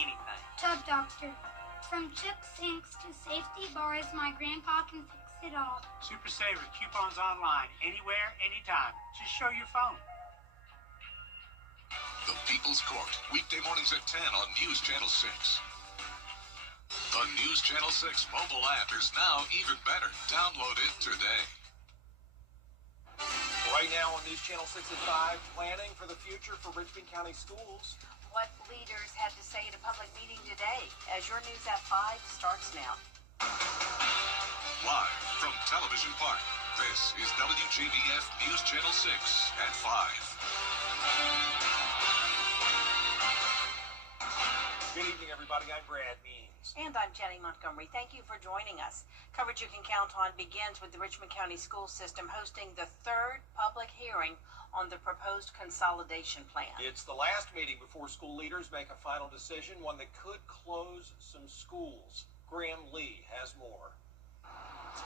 anything. Tub Doctor. From chip sinks to safety bars, my grandpa can fix it all. Super Saver coupons online, anywhere, anytime. Just show your phone. The People's Court, weekday mornings at 10 on News Channel 6. The News Channel 6 mobile app is now even better. Download it today. Right now on News Channel 6 at 5, planning for the future for Richmond County schools. What leaders had to say at a public meeting today. As your News at 5 starts now. Live from Television Park, this is WJBF News Channel 6 at 5. Good evening, everybody. I'm Brad Means. And I'm Jenny Montgomery. Thank you for joining us. Coverage you can count on begins with the Richmond County School System hosting the third public hearing on the proposed consolidation plan. It's the last meeting before school leaders make a final decision, one that could close some schools. Graham Lee has more.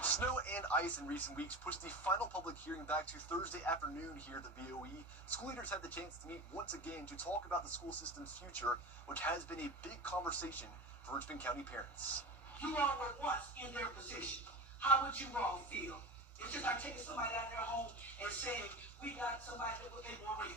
Snow and ice in recent weeks pushed the final public hearing back to Thursday afternoon here at the BOE. School leaders had the chance to meet once again to talk about the school system's future, which has been a big conversation for Richmond County parents. You all were once in their position. How would you all feel? It's just like taking somebody out of their home and saying, we got somebody that will pay more rent.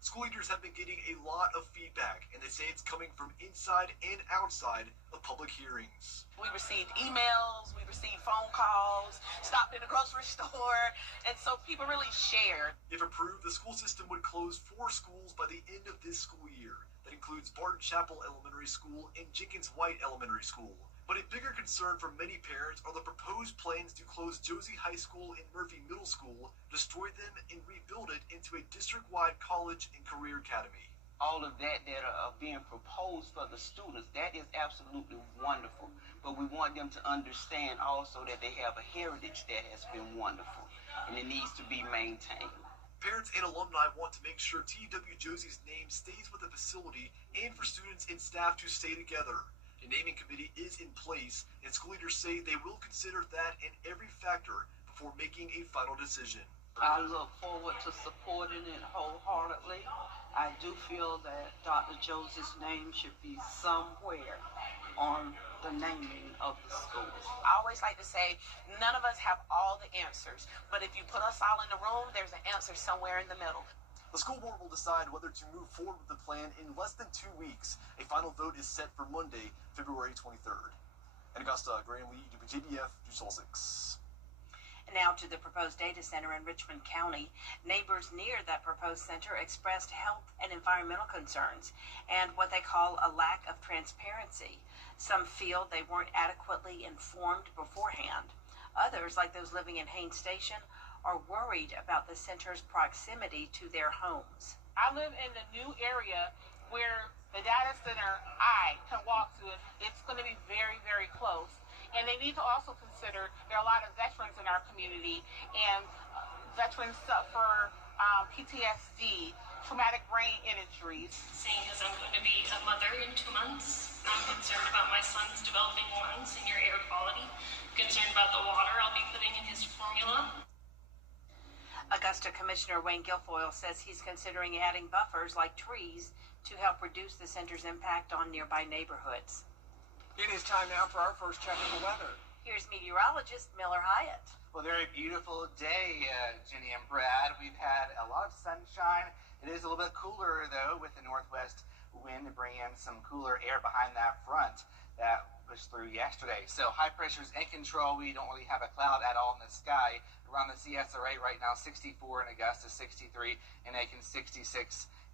School leaders have been getting a lot of feedback, and they say it's coming from inside and outside of public hearings. We received emails, we received phone calls, stopped in the grocery store, and so people really shared. If approved, the school system would close 4 schools by the end of this school year. That includes Barton Chapel Elementary School and Jenkins White Elementary School. But a bigger concern for many parents are the proposed plans to close Josie High School and Murphy Middle School, destroy them, and rebuild it into a district-wide college and career academy. All of that are being proposed for the students, that is absolutely wonderful. But we want them to understand also that they have a heritage that has been wonderful, and it needs to be maintained. Parents and alumni want to make sure TW Josie's name stays with the facility and for students and staff to stay together. A naming committee is in place, and school leaders say they will consider that and every factor before making a final decision. I look forward to supporting it wholeheartedly. I do feel that Dr. Josie's name should be somewhere on the naming of the school. I always like to say, none of us have all the answers, but if you put us all in the room, there's an answer somewhere in the middle. The school board will decide whether to move forward with the plan in less than 2 weeks. A final vote is set for Monday, February 23rd. In Augusta, Graham Lee, WJBF, News Channel 6. And now to the proposed data center in Richmond County. Neighbors near that proposed center expressed health and environmental concerns and what they call a lack of transparency. Some feel they weren't adequately informed beforehand. Others, like those living in Haines Station, are worried about the center's proximity to their homes. I live in the new area where the data center I can walk to. It's going to be very, very close. And they need to also consider there are a lot of veterans in our community, and veterans suffer PTSD, traumatic brain injuries. Seeing as I'm going to be a mother in 2 months, I'm concerned about my son's developing lungs and your air quality. I'm concerned about the water I'll be putting in his formula. Augusta Commissioner Wayne Guilfoyle says he's considering adding buffers like trees to help reduce the center's impact on nearby neighborhoods. It is time now for our first check of the weather. Here's meteorologist Miller Hyatt. Well, very beautiful day, Jenny and Brad. We've had a lot of sunshine. It is a little bit cooler, though, with the northwest wind bringing in some cooler air behind that front that pushed through yesterday. So high pressure's in control. We don't really have a cloud at all in the sky. Around the CSRA right now, 64 in Augusta, 63 in Aiken, 66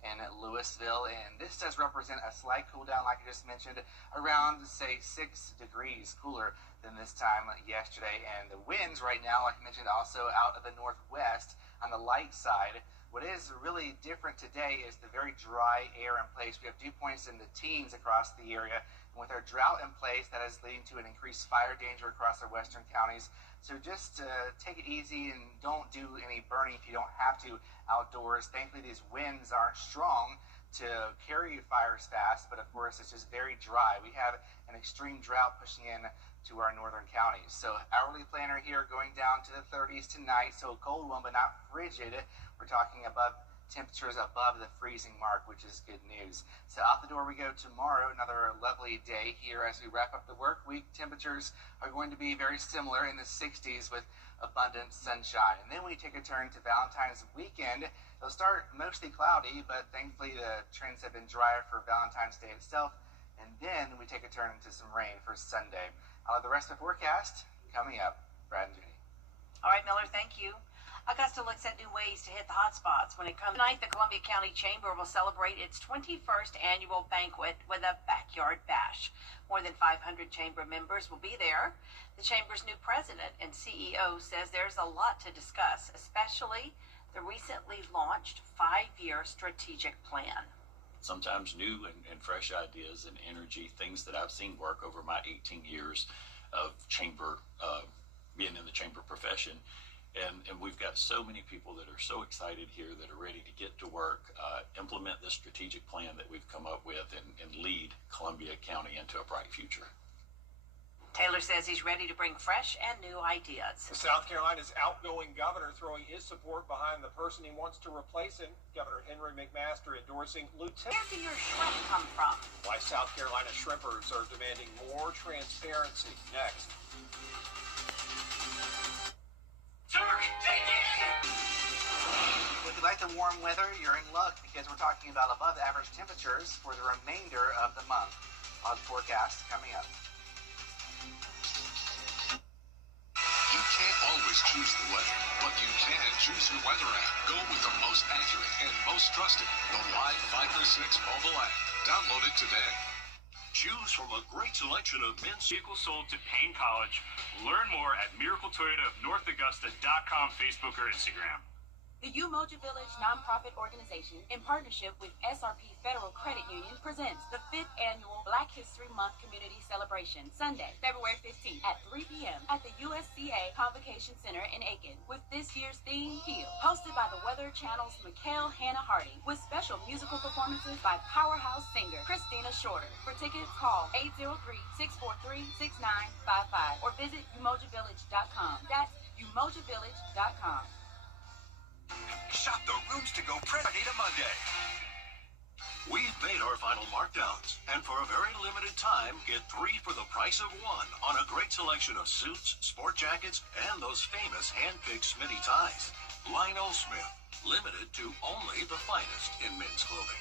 in Louisville. And this does represent a slight cool down, like I just mentioned, around, say, 6 degrees cooler than this time yesterday. And the winds right now, like I mentioned, also out of the northwest on the light side. What is really different today is the very dry air in place. We have dew points in the teens across the area. And with our drought in place, that is leading to an increased fire danger across our western counties. So just take it easy and don't do any burning if you don't have to outdoors. Thankfully, these winds aren't strong to carry fires fast, but of course, it's just very dry. We have an extreme drought pushing in to our northern counties. So hourly planner here going down to the 30s tonight. So a cold one, but not frigid. We're talking above temperatures above the freezing mark, which is good news. So out the door we go tomorrow, another lovely day here as we wrap up the work week. Temperatures are going to be very similar in the 60s with abundant sunshine. And then we take a turn to Valentine's weekend. It'll start mostly cloudy, but thankfully the trends have been drier for Valentine's Day itself. And then we take a turn into some rain for Sunday. The rest of the forecast coming up. Brad and Jenny. All right, Miller, thank you. Augusta looks at new ways to hit the hot spots. When it comes tonight, the Columbia County Chamber will celebrate its 21st annual banquet with a backyard bash. More than 500 chamber members will be there. The chamber's new president and CEO says there's a lot to discuss, especially the recently launched 5-year strategic plan. Sometimes new and fresh ideas and energy, things that I've seen work over my 18 years of chamber, being in the chamber profession. And we've got so many people that are so excited here that are ready to get to work, implement this strategic plan that we've come up with, and lead Columbia County into a bright future. Taylor says he's ready to bring fresh and new ideas. South Carolina's outgoing governor throwing his support behind the person he wants to replace him. Governor Henry McMaster endorsing Lieutenant. Where do your shrimp come from? Why South Carolina shrimpers are demanding more transparency. Next. If you like the warm weather, you're in luck because we're talking about above average temperatures for the remainder of the month. On forecast coming up. You can't always choose the weather, but you can choose your weather app. Go with the most accurate and most trusted, the Live 536 mobile app. Download it today. Choose from a great selection of men's vehicles sold to Payne College. Learn more at miracletoyotaofnorthaugusta.com, Facebook, or Instagram. The Umoja Village nonprofit organization, in partnership with SRP Federal Credit Union, presents the 5th annual Black History Month Community Celebration, Sunday, February 15th at 3 p.m. at the USCA Convocation Center in Aiken, with this year's theme, Heal, hosted by the Weather Channel's Mikhail Hannah Hardy, with special musical performances by powerhouse singer Christina Shorter. For tickets, call 803-643-6955 or visit umojavillage.com. That's umojavillage.com. Shop the Rooms to Go Friday to Monday. We've made our final markdowns, and for a very limited time, get 3 for the price of 1 on a great selection of suits, sport jackets, and those famous hand-picked Smitty ties. Lionel Smith, limited to only the finest in men's clothing.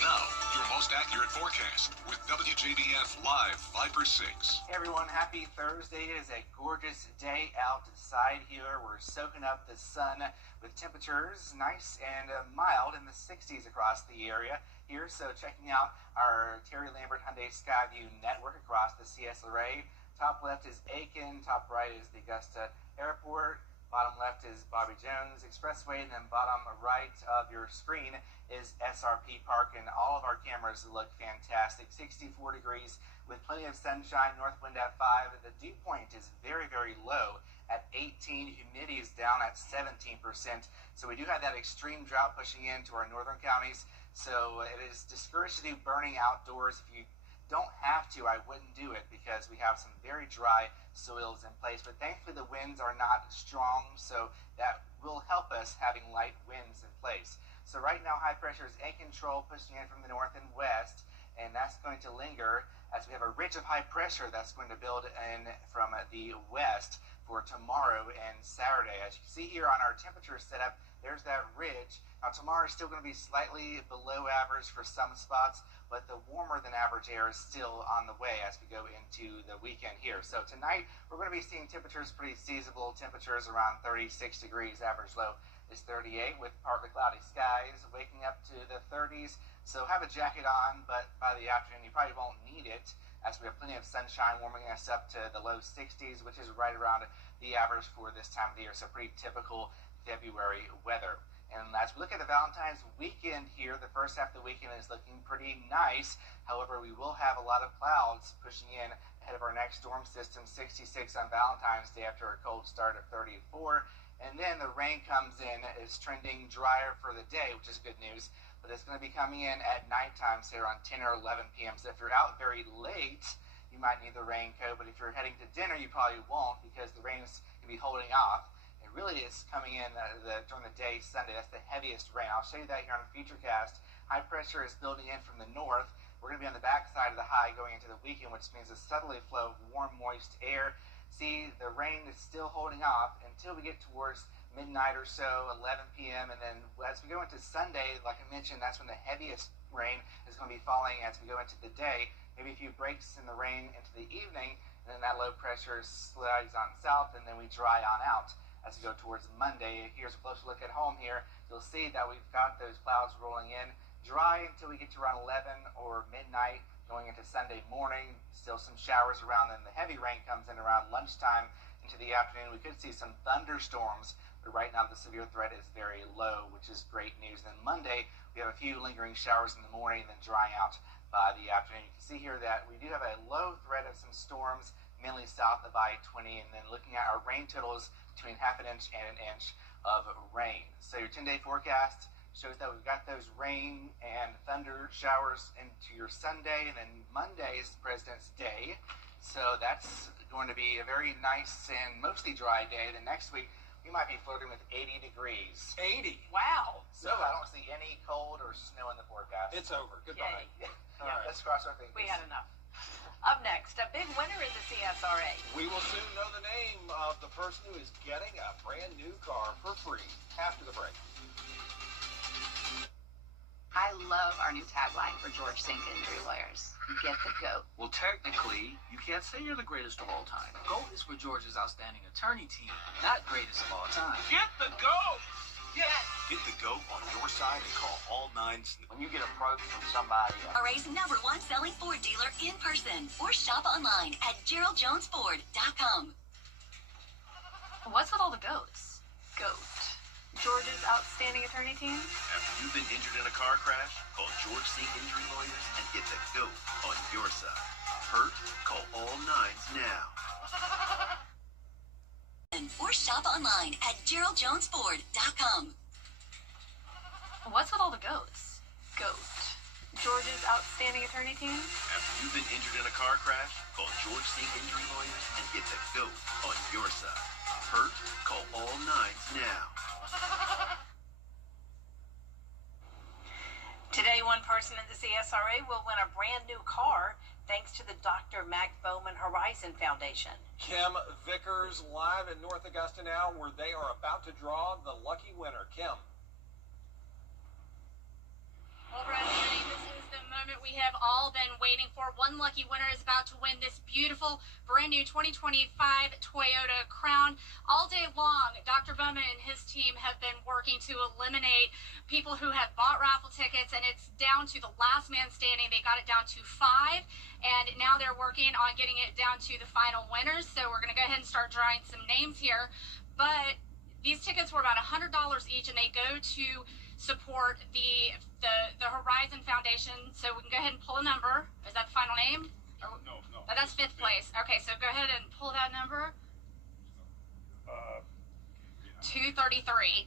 Now, your most accurate forecast with WJBF Live 5/6. Hey everyone, happy Thursday. It is a gorgeous day outside here. We're soaking up the sun with temperatures nice and mild in the 60s across the area here. So checking out our Terry Lambert Hyundai Skyview network across the CSRA. Top left is Aiken, top right is the Augusta Airport. Bottom left is Bobby Jones Expressway, and then bottom right of your screen is SRP Park, and all of our cameras look fantastic. 64 degrees with plenty of sunshine, north wind at 5. The dew point is very, very low at 18. Humidity is down at 17%. So we do have that extreme drought pushing into our northern counties. So it is discouraged to do burning outdoors. If you don't have to, I wouldn't do it because we have some very dry soils in place. But thankfully the winds are not strong, so that will help us having light winds in place. So right now high pressure is in control, pushing in from the north and west, and that's going to linger as we have a ridge of high pressure that's going to build in from the west for tomorrow and Saturday. As you can see here on our temperature setup, there's that ridge. Now tomorrow is still going to be slightly below average for some spots, but the warmer than average air is still on the way as we go into the weekend here. So tonight we're going to be seeing temperatures pretty seasonable, temperatures around 36 degrees, average low is 38 with partly cloudy skies, waking up to the 30s. So have a jacket on, but by the afternoon you probably won't need it as we have plenty of sunshine warming us up to the low 60s, which is right around the average for this time of the year. So pretty typical February weather. And as we look at the Valentine's weekend here, the first half of the weekend is looking pretty nice. However, we will have a lot of clouds pushing in ahead of our next storm system, 66 on Valentine's Day after a cold start of 34. And then the rain comes in. It's trending drier for the day, which is good news. But it's going to be coming in at nighttime, say around 10 or 11 p.m. So if you're out very late, you might need the raincoat. But if you're heading to dinner, you probably won't because the rain is going to be holding off. It really is coming in during the day Sunday. That's the heaviest rain. I'll show you that here on the Futurecast. High pressure is building in from the north. We're going to be on the backside of the high going into the weekend, which means a southerly flow of warm, moist air. See, the rain is still holding off until we get towards midnight or so, 11 p.m. And then as we go into Sunday, like I mentioned, that's when the heaviest rain is going to be falling as we go into the day. Maybe a few breaks in the rain into the evening, and then that low pressure slides on south, and then we dry on out as we go towards Monday. Here's a closer look at home here. You'll see that we've got those clouds rolling in, dry until we get to around 11 or midnight, going into Sunday morning. Still some showers around, and the heavy rain comes in around lunchtime into the afternoon. We could see some thunderstorms, but right now the severe threat is very low, which is great news. Then Monday, we have a few lingering showers in the morning and then drying out by the afternoon. You can see here that we do have a low threat of some storms, mainly south of I-20, and then looking at our rain totals between half an inch and an inch of rain. So your 10-day forecast shows that we've got those rain and thunder showers into your Sunday, and then Monday is President's Day. So that's going to be a very nice and mostly dry day. The next week, we might be flirting with 80 degrees. 80? Wow. So I don't see any cold or snow in the forecast. It's over. Goodbye. All right. Let's cross our fingers. We had enough. Up next, a big winner in the CSRA. We will soon know the name of the person who is getting a brand new car for free after the break. I love our new tagline for George Sink Injury Lawyers. Get the GOAT. Well, technically, you can't say you're the greatest of all time. GOAT is for George's outstanding attorney team, not greatest of all time. Get the GOAT! Yes! Get the GOAT on your side and call all 9s. When you get approached from somebody... RA's #1 selling Ford dealer in person or shop online at GeraldJonesFord.com. What's with all the GOATs? GOAT. George's outstanding attorney team? After you've been injured in a car crash, call George Sink Injury Lawyers and get the GOAT on your side. Hurt? Call all 9s now. Or shop online at GeraldJonesFord.com. What's with all the GOATs? GOAT. George's outstanding attorney team? After you've been injured in a car crash, call George Sink Injury Lawyers and get the GOAT on your side. Hurt? Call all 9s now. Today, one person in the CSRA will win a brand new car thanks to the Dr. Mac Bowman Horizon Foundation. Kim Vickers live in North Augusta now, where they are about to draw the lucky winner. Kim. Well, Brad, this is the moment we have all been waiting for. One lucky winner is about to win this beautiful, brand new 2025 Toyota Crown. All day long, Dr. Bowman and his team have been working to eliminate people who have bought raffle tickets, and it's down to the last man standing. They got it down to 5, and now they're working on getting it down to the final winners. So we're going to go ahead and start drawing some names here. But these tickets were about $100 each, and they go to support the Horizon Foundation. So we can go ahead and pull a number. Is that the final name? No. That's 5th place. Okay, so go ahead and pull that number. 233.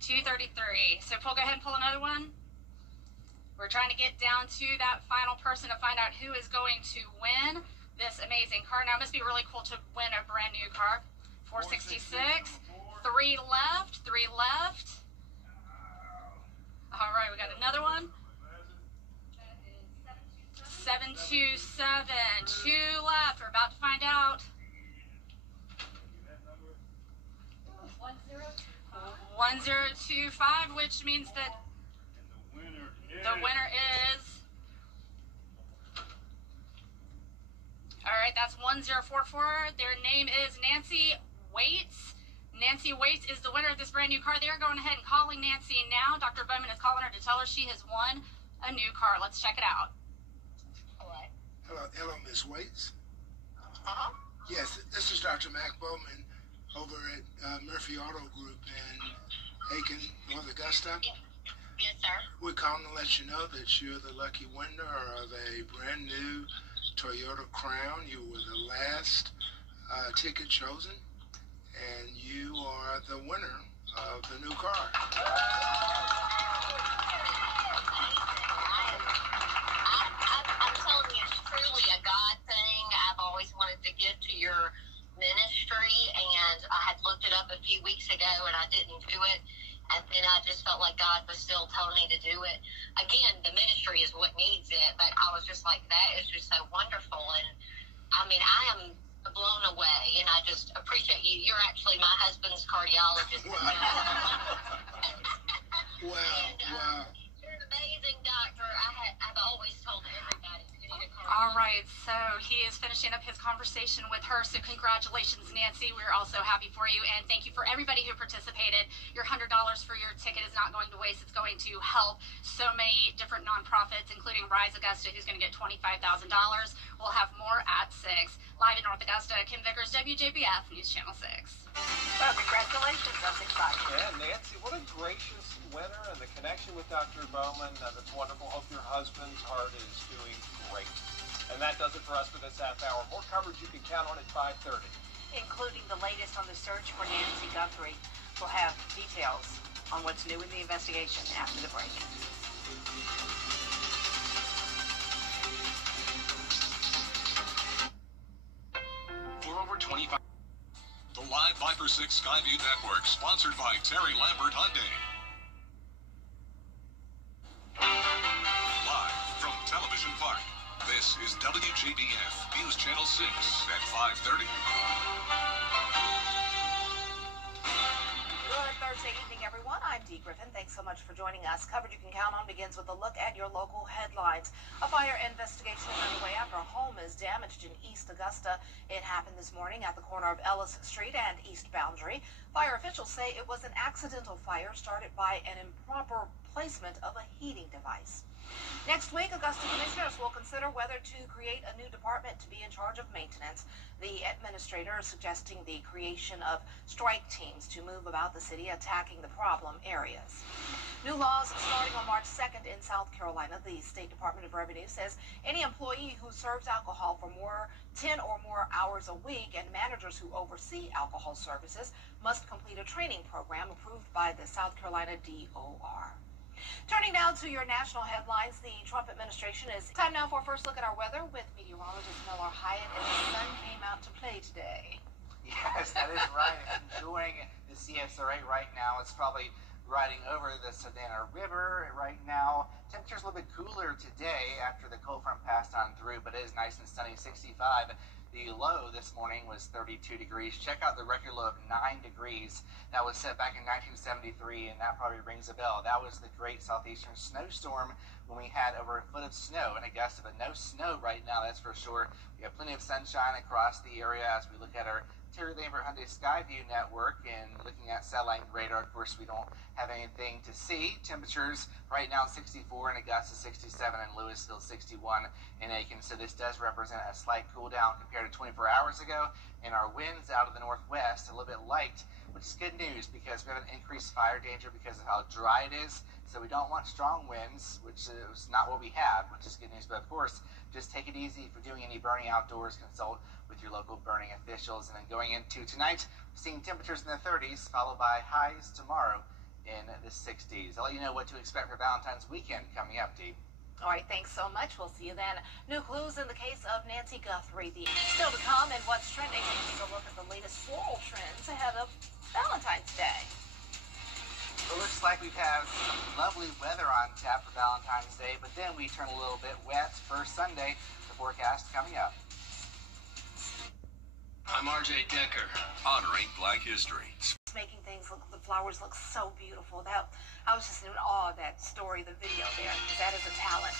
233. So go ahead and pull another one. We're trying to get down to that final person to find out who is going to win this amazing car. Now, it must be really cool to win a brand new car. 466. 3 left. 3 left. All right, we got another one. 727. 2 left. We're about to find out. 1025, which means that the winner is. All right, that's 1044. Their name is Nancy Waits. Nancy Waits is the winner of this brand new car. They're going ahead and calling Nancy now. Dr. Bowman is calling her to tell her she has won a new car. Let's check it out. Hello, Miss Waits. Yes, this is Dr. Mac Bowman over at Murphy Auto Group in Aiken, North Augusta. Yes, sir. We're calling to let you know that you're the lucky winner of a brand new Toyota Crown. You were the last ticket chosen, and you are the winner of the new car. I'm telling you, it's truly a God thing. I've always wanted to give to your ministry, and I had looked it up a few weeks ago. and I just felt like God was still telling me to do it. Again, the ministry is what needs it, but I was just like, that is just so wonderful. And I mean, I am blown away, and I just appreciate you. You're actually my husband's cardiologist. Wow. And, you're an amazing doctor. I've always told everybody you need a cardiologist. All right, so he is finishing up his conversation with her. So congratulations, Nancy. We're also happy for you, and thank you for everybody who participated. Your $100 for your ticket is not going to waste. It's going to help so many different nonprofits, including Rise Augusta, who's going to get $25,000. We'll have more at 6. Live in North Augusta, Kim Vickers, WJBF News Channel 6. Well, congratulations. That's exciting. Yeah, Nancy, what a gracious winner, and the connection with Dr. Bowman. That's wonderful. Hope your husband's heart is doing great. And that does it for us for this half hour. More coverage you can count on at 5:30. Including the latest on the search for Nancy Guthrie. We'll have details on what's new in the investigation after the break. For over 25. The Live Viper 6 Skyview Network, sponsored by Terry Lambert Hyundai. Live from Television Park, this is WJBF News Channel 6 at 5:30. Good Thursday evening, everyone. I'm Dee Griffin. Thanks so much for joining us. Coverage you can count on begins with a look at your local headlines. A fire investigation is underway after a home is damaged in East Augusta. It happened this morning at the corner of Ellis Street and East Boundary. Fire officials say it was an accidental fire started by an improper placement of a heating device. Next week, Augusta commissioners will consider whether to create a new department to be in charge of maintenance. The administrator is suggesting the creation of strike teams to move about the city, attacking the problem areas. New laws starting on March 2nd in South Carolina. The State Department of Revenue says any employee who serves alcohol for 10 or more hours a week and managers who oversee alcohol services must complete a training program approved by the South Carolina DOR. Turning now to your national headlines, the Trump administration is time now for a first look at our weather with meteorologist Miller Hyatt, and the sun came out to play today. Yes, that is right. Enjoying the CSRA right now. It's probably riding over the Savannah River right now. Temperature's a little bit cooler today after the cold front passed on through, but it is nice and sunny, 65. The low this morning was 32 degrees. Check out the record low of 9 degrees. That was set back in 1973, and that probably rings a bell. That was the great southeastern snowstorm when we had over a foot of snow in Augusta, but no snow right now, that's for sure. We have plenty of sunshine across the area as we look at our Terry Lambert Hyundai Skyview network and looking at satellite and radar. Of course, we don't have anything to see. Temperatures right now 64 in Augusta, 67 in Louisville, 61 in Aiken. So this does represent a slight cool down compared to 24 hours ago. And our winds out of the northwest a little bit light, which is good news because we have an increased fire danger because of how dry it is. So we don't want strong winds, which is not what we have, which is good news. But of course, just take it easy. If you're doing any burning outdoors, consult with your local burning officials. And then going into tonight, seeing temperatures in the 30s, followed by highs tomorrow in the 60s. I'll let you know what to expect for Valentine's weekend coming up, Dee. All right, thanks so much. We'll see you then. New clues in the case of Nancy Guthrie. Still to come, and what's trending, we take a look at the latest floral trends ahead of Valentine's Day. It looks like we've had some lovely weather on tap for Valentine's Day, but then we turn a little bit wet for Sunday. The forecast coming up. I'm RJ Decker, honoring Black History. It's making things look, the flowers look so beautiful. I was just in awe of that story, the video there, because that is a talent.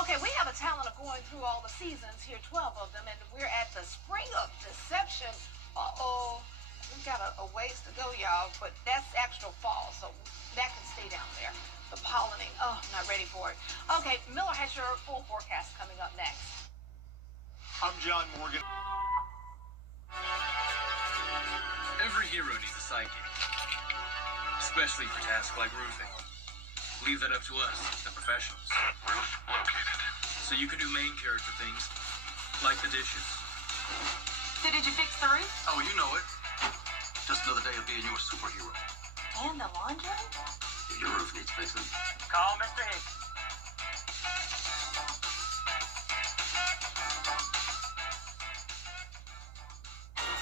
Okay, we have a talent of going through all the seasons here, 12 of them, and we're at the Spring of Deception. Uh-oh. We've got a ways to go, y'all, but that's actual fall, so that can stay down there. The pollinating, oh, I'm not ready for it. Okay, Miller has your full forecast coming up next. I'm John Morgan. Every hero needs a sidekick, especially for tasks like roofing. Leave that up to us, the professionals. Roof located. So you can do main character things, like the dishes. So did you fix the roof? Oh, you know it. Just another day of being your superhero. And the laundry? Your roof needs fixing. Call Mr. Hicks.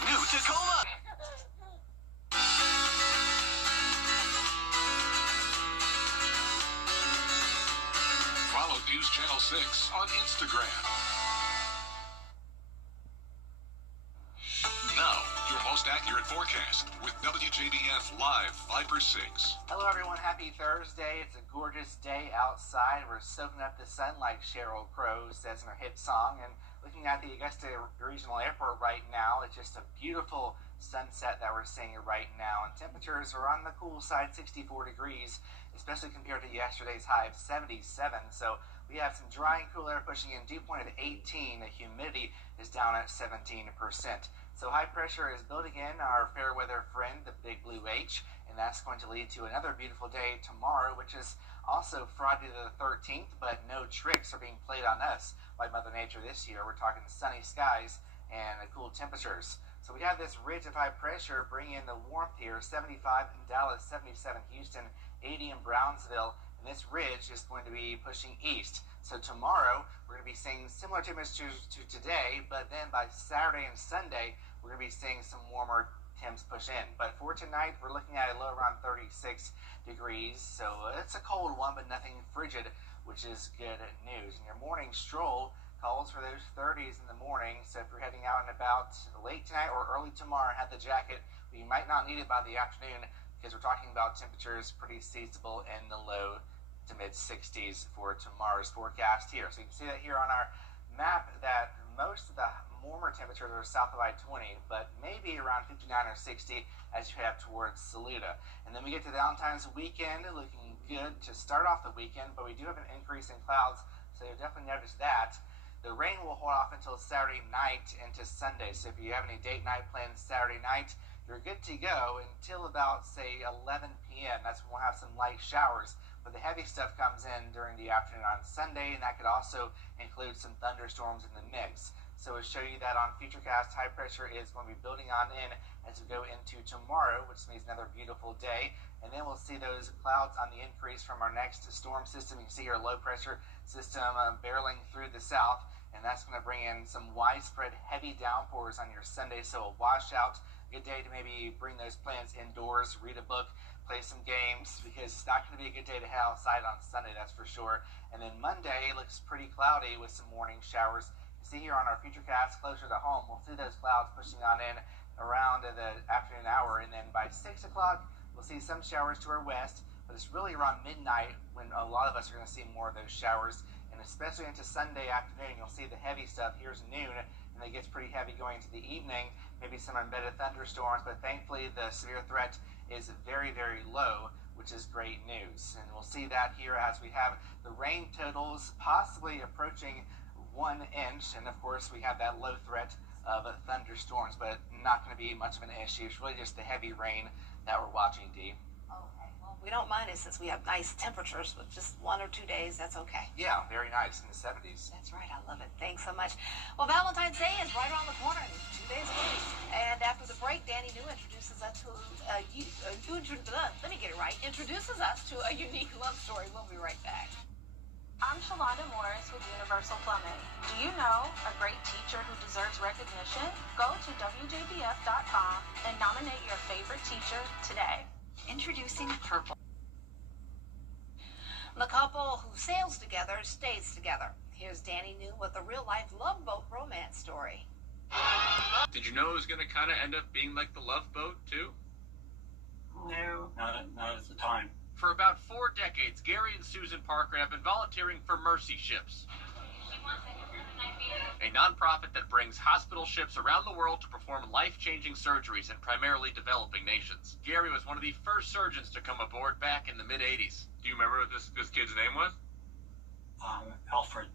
New Tacoma! 6 on Instagram. Now, your most accurate forecast with WJBF Live 5 for 6. Hello everyone, happy Thursday. It's a gorgeous day outside. We're soaking up the sun like Sheryl Crow says in her hit song. And looking at the Augusta Regional Airport right now, it's just a beautiful sunset that we're seeing right now. And temperatures are on the cool side, 64 degrees, especially compared to yesterday's high of 77. So we have some dry and cool air pushing in. Dew point at 18. The humidity is down at 17%. So high pressure is building in our fair weather friend, the Big Blue H, and that's going to lead to another beautiful day tomorrow, which is also Friday the 13th, but no tricks are being played on us by Mother Nature this year. We're talking sunny skies and cool temperatures. So we have this ridge of high pressure bringing in the warmth here, 75 in Dallas, 77 Houston, 80 in Brownsville, and this ridge is going to be pushing east. So tomorrow, we're going to be seeing similar temperatures to today, but then by Saturday and Sunday, we're going to be seeing some warmer temps push in. But for tonight, we're looking at a low around 36 degrees. So it's a cold one, but nothing frigid, which is good news. And your morning stroll calls for those 30s in the morning. So if you're heading out and about late tonight or early tomorrow, have the jacket, but you might not need it by the afternoon because we're talking about temperatures pretty seasonable in the low to mid 60s for tomorrow's forecast here. So you can see that here on our map that most of the warmer temperatures are south of I-20, but maybe around 59 or 60 as you head up towards Saluda. And then we get to Valentine's weekend, looking good to start off the weekend, but we do have an increase in clouds, so you'll definitely notice that. The rain will hold off until Saturday night into Sunday, so if you have any date night plans Saturday night, you're good to go until about, say, 11 p.m. That's when we'll have some light showers. But the heavy stuff comes in during the afternoon on Sunday, and that could also include some thunderstorms in the mix. So we'll show you that on Futurecast, high pressure is going to be building on in as we go into tomorrow, which means another beautiful day. And then we'll see those clouds on the increase from our next storm system. You can see our low pressure system barreling through the south, and that's going to bring in some widespread heavy downpours on your Sunday. So a washout, good day to maybe bring those plants indoors, read a book, play some games, because it's not going to be a good day to head outside on Sunday, that's for sure. And then Monday looks pretty cloudy with some morning showers. You see here on our Futurecast closer to home, we'll see those clouds pushing on in around the afternoon hour, and then by 6 o'clock, we'll see some showers to our west, but it's really around midnight when a lot of us are going to see more of those showers, and especially into Sunday afternoon, you'll see the heavy stuff. Here's noon, and it gets pretty heavy going into the evening, maybe some embedded thunderstorms, but thankfully the severe threat is very, very low, which is great news. And we'll see that here as we have the rain totals possibly approaching 1 inch, and of course we have that low threat of thunderstorms, but not going to be much of an issue. It's really just the heavy rain that we're watching, Dee. Okay, well, we don't mind it since we have nice temperatures with just 1 or 2 days. That's okay. Yeah, very nice in the 70s. That's right. I love it. Thanks so much. Well, Valentine's Day is right around the corner in 2 days away. And after the break, Danny New introduces us to introduces us to a unique love story. We'll be right back. I'm Shalonda Morris with Universal Plumbing. Do you know a great teacher who deserves recognition? Go to WJBF.com and nominate your favorite teacher today. Introducing Purple. The couple who sails together stays together. Here's Danny New with a real-life Love Boat romance story. Did you know it was going to kind of end up being like the Love Boat, too? No, not at the time. For about 4 decades, Gary and Susan Parker have been volunteering for Mercy Ships, a nonprofit that brings hospital ships around the world to perform life-changing surgeries in primarily developing nations. Gary was one of the first surgeons to come aboard back in the mid-'80s. Do you remember what this kid's name was? Alfred.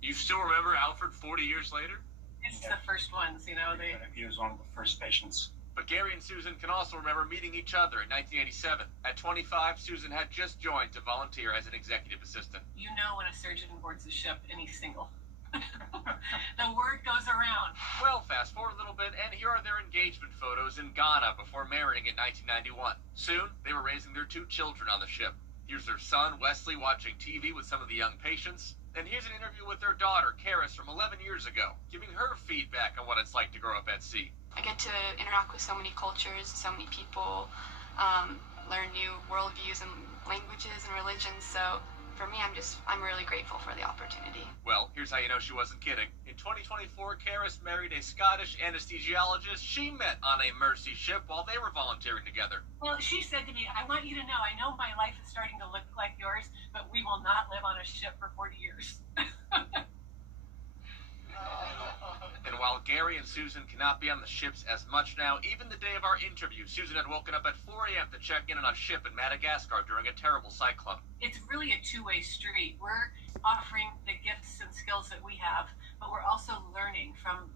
You still remember Alfred 40 years later? It's the first ones, you know. He was one of the first patients. But Gary and Susan can also remember meeting each other in 1987. At 25, Susan had just joined to volunteer as an executive assistant. You know when a surgeon boards a ship and he's single. The word goes around. Well, fast forward a little bit, and here are their engagement photos in Ghana before marrying in 1991. Soon, they were raising their 2 children on the ship. Here's their son, Wesley, watching TV with some of the young patients. And here's an interview with their daughter, Karis, from 11 years ago, giving her feedback on what it's like to grow up at sea. I get to interact with so many cultures, so many people, learn new worldviews and languages and religions, so for me, I'm really grateful for the opportunity. Well, here's how you know she wasn't kidding. In 2024, Karis married a Scottish anesthesiologist she met on a Mercy ship while they were volunteering together. Well, she said to me, I want you to know, I know my life is starting to look like yours, but we will not live on a ship for 40 years. And while Gary and Susan cannot be on the ships as much now, even the day of our interview, Susan had woken up at 4 a.m. to check in on a ship in Madagascar during a terrible cyclone. It's really a two-way street. We're offering the gifts and skills that we have, but we're also learning from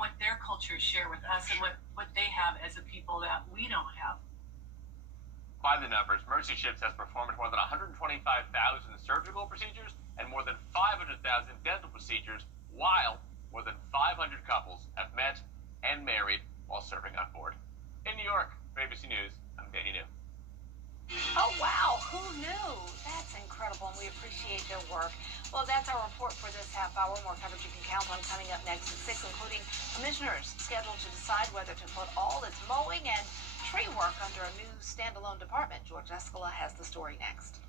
what their cultures share with us and what they have as a people that we don't have. By the numbers, Mercy Ships has performed more than 125,000 surgical procedures and more than 500,000 dental procedures, while more than 500 couples have met and married while serving on board. In New York, for ABC News, I'm Danny New. Oh, wow. Who knew? That's incredible, and we appreciate their work. Well, that's our report for this half hour. More coverage you can count on coming up next at 6, including commissioners scheduled to decide whether to put all its mowing and tree work under a new standalone department. George Escala has the story next.